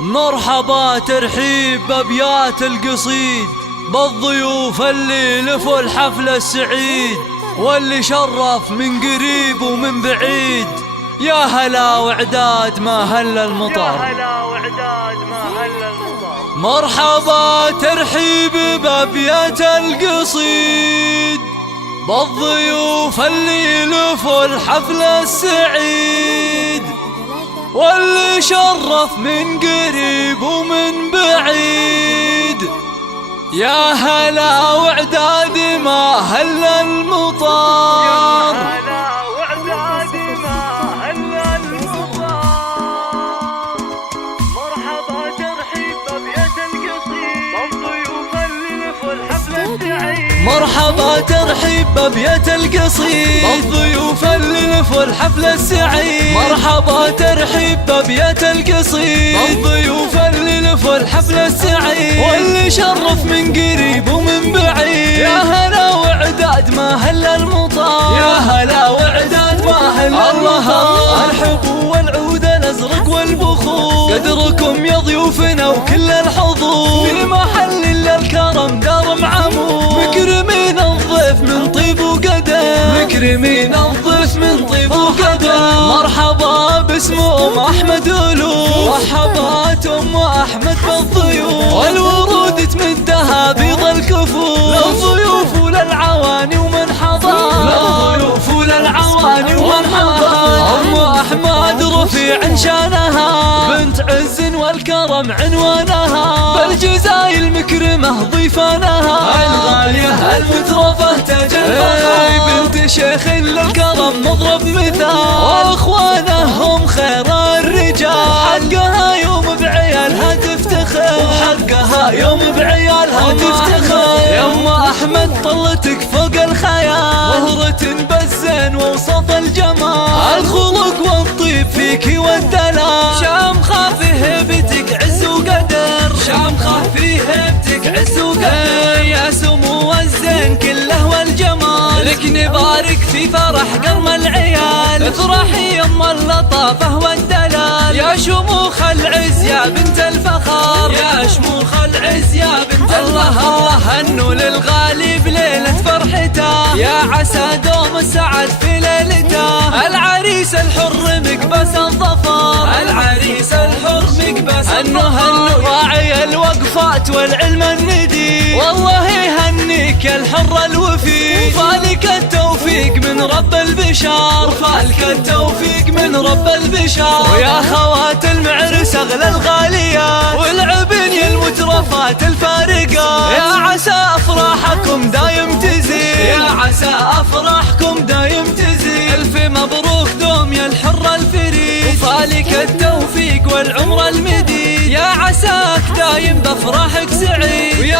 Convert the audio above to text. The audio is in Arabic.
مرحبا ترحيب بأبيات القصيد بالضيوف اللي لفوا الحفل السعيد واللي شرف من قريب ومن بعيد. يا هلا وعداد ما هل المطر، مرحبا ترحيب بأبيات القصيد بالضيوف اللي لفوا الحفل السعيد واللي شرف من قريب ومن بعيد. يا هلا وعداد ما هل المطر، مرحبا ترحيب بأبيات القصيد بالضيوف اللي لفوا الحفل السعيد. مرحبا ترحيب بأبيات القصيد بالضيوف اللي لفوا الحفل السعيد. مرحبا ترحيب بأبيات القصيد بالضيوف اللي لفوا الحفل السعيد واللي شرف من قريب ومن بعيد. يا هلا وعداد ما هل المطر، يا هلا وعداد ما هل الله. الحب والعود الازرق والبخور قدركم يا ضيوفنا وكل الحضور في محل الا الكرم دار معمور. مكرمين الضيف من طيب وقدم، مكرمين الضيف من طيب وقدم. مرحبا باسم ام احمد الوف، مرحبات ام احمد بالضيوف والورود تمدها بيض الكفوف للضيوف وللعواني ومن حضر، للضيوف وللعواني ومن حضر. ام احمد رفيع شانها بنت عز والكرم عنوانها بالجزايل مكرمه ضيفانها الغاليه المترفه تاج الفخر. بنت شيخ للكرم مضرب مثال واخوانه هم خير الرجال. حقها يوم بعيالها تفتخر، حقها يوم بعيالها تفتخر. يا ام احمد طلتك فوق الخيال وهرة بالزين ووسط الجمال. الخلق والطيب فيك والدلال شامخه في هيبتك عز وقدر، شامخه في هيبتك عز وقدر. يا سمو الزين كله والجمال لك نبارك في فرح قرم العيال. افرحي يم اللطافه والدلال يا شموخ العز يا بنت الفخر، يا شموخ العز يا بنت الفخر. الله هنوا للغالي بليلة فرحته يا عسى دوم السعد في ليلته. العريس الحر مقبس الظفر، العريس الحر مقبس الظفر. راعي الوقفات والعلم الندي والله يهنيك الحر الوفي. فالك التوفيق من رب البشار، فالك التوفيق من رب البشار. ويا خوات المعرس اغلى الغاليات والعبني المترفات الفارقات. يا عسى افراحكم دايم تزيد، يا عسى افراحكم دايم تزيد. الف مبروك دوم يا الحر الفريد وفالك التوفيق والعمر المديد. يا عساك دايم بافراحك سعيد، ويا